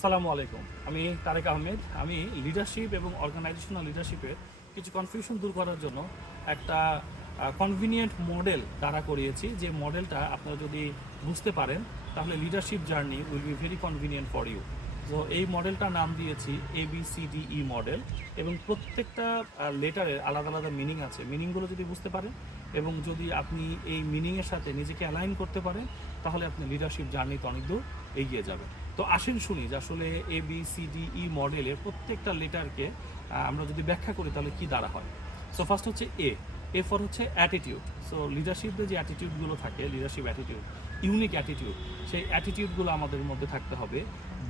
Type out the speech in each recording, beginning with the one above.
আসসালামু আলাইকুম। আমি তারেক আহমেদ। আমি লিডারশিপ এবং অর্গানাইজেশনাল লিডারশিপের কিছু কনফিউশন দূর করার জন্য একটা কনভিনিয়েন্ট মডেল দাঁড়া করিয়েছি। যে মডেলটা আপনারা যদি বুঝতে পারেন তাহলে leadership journey will be very convenient for you. তো এই মডেলটার নাম দিয়েছি ABCDE মডেল, এবং প্রত্যেকটা লেটারের আলাদা আলাদা মিনিং আছে। মিনিংগুলো যদি বুঝতে পারেন এবং যদি আপনি এই মিনিংয়ের সাথে নিজেকে অ্যালাইন করতে পারেন তাহলে আপনি লিডারশিপ জার্নিতে অনেক দূর এগিয়ে যাবেন। তো আসেন শুনি যে আসলে ABCDE মডেলের প্রত্যেকটা লেটারকে আমরা যদি ব্যাখ্যা করি তাহলে কি দ্বারা হয়। সো ফার্স্ট হচ্ছে এ ফর হচ্ছে অ্যাটিটিউড। সো লিডারশিপে যে অ্যাটিটিউডগুলো থাকে, লিডারশিপ অ্যাটিটিউড, ইউনিক অ্যাটিটিউড, সেই অ্যাটিটিউডগুলো আমাদের মধ্যে থাকতে হবে।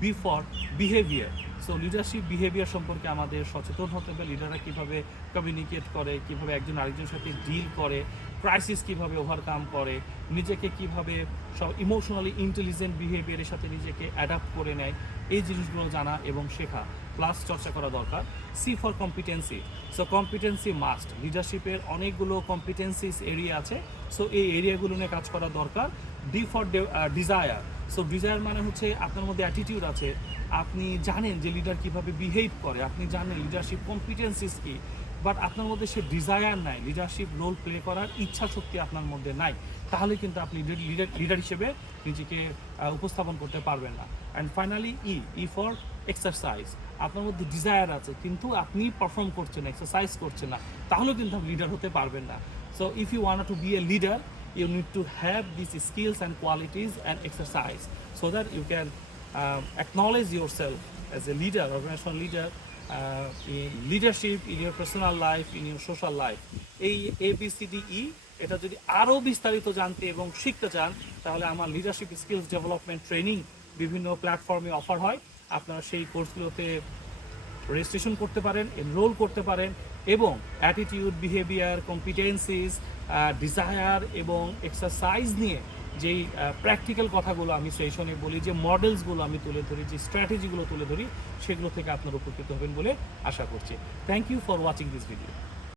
B for behaviour. So leadership behaviour সম্পর্কে আমাদের সচেতন হতে হবে। লিডাররা কীভাবে কমিউনিকেট করে, কীভাবে একজন আরেকজনের সাথে ডিল করে, ক্রাইসিস কীভাবে ওভারকাম করে, নিজেকে কীভাবে সব ইমোশনালি ইন্টেলিজেন্ট বিহেভিয়ারের সাথে নিজেকে অ্যাডাপ্ট করে নেয়, এই জিনিসগুলো জানা এবং শেখা প্লাস চর্চা করা দরকার। C for competency. So competency must. লিডারশিপের অনেকগুলো কম্পিটেন্সিস এরিয়া আছে, সো এই এরিয়াগুলো নিয়ে কাজ করা দরকার। D for desire. So desire মানে হচ্ছে আপনার মধ্যে অ্যাটিটিউড আছে, আপনি জানেন যে লিডার কীভাবে বিহেভ করে, আপনি জানেন লিডারশিপ কম্পিটেন্সিস কী, বাট আপনার মধ্যে সে ডিজায়ার নাই, লিডারশিপ রোল প্লে করার ইচ্ছা শক্তি আপনার মধ্যে নাই, তাহলে কিন্তু আপনি লিডার হিসেবে নিজেকে উপস্থাপন করতে পারবেন না। And finally E for exercise. আপনার মধ্যে ডিজায়ার আছে কিন্তু আপনি পারফর্ম করছেন না, এক্সারসাইজ করছেন না, তাহলেও কিন্তু আপনি লিডার হতে পারবেন না। So if you want to be a leader, you need to have these skills and qualities and exercise so that you can acknowledge yourself as a leader, organizational leader, in leadership, in your personal life, in your social life. এই ABCDE এটা যদি আরও বিস্তারিত জানতে এবং শিখতে চান তাহলে আমার লিডারশিপ স্কিলস ডেভেলপমেন্ট ট্রেনিং বিভিন্ন প্ল্যাটফর্মে অফার হয়। আপনারা সেই কোর্সগুলোতে রেজিস্ট্রেশন করতে পারেন, এনরোল করতে পারেন, এবং অ্যাটিটিউড, বিহেভিয়ার, কম্পিটেন্সিস, ডিজায়ার এবং এক্সারসাইজ নিয়ে যেই প্র্যাকটিক্যাল কথাগুলো আমি সেশনে বলি, যে মডেলসগুলো আমি তুলে ধরি, যে স্ট্র্যাটেজিগুলো তুলে ধরি, সেগুলো থেকে আপনারা উপকৃত হবেন বলে আশা করছি। Thank you for watching this video.